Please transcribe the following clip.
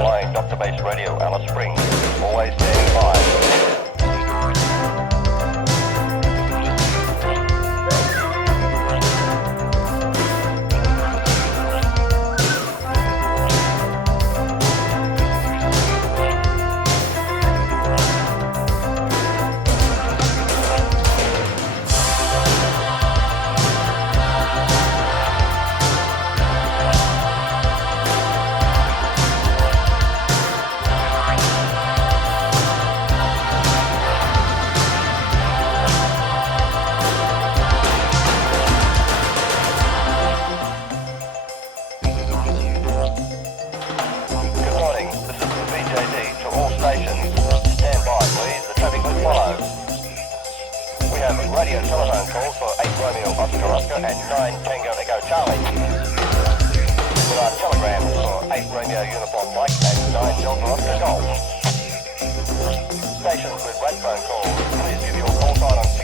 flying Dr. Base Radio, Alice Springs. Always standing by. Radio and telephone calls for 8 Romeo Oscar and 9 Tango Echo Charlie. There are telegrams for 8 Romeo Uniform Mike and 9 Delta Oscar Golf. Stations with red phone calls, please give your call sign on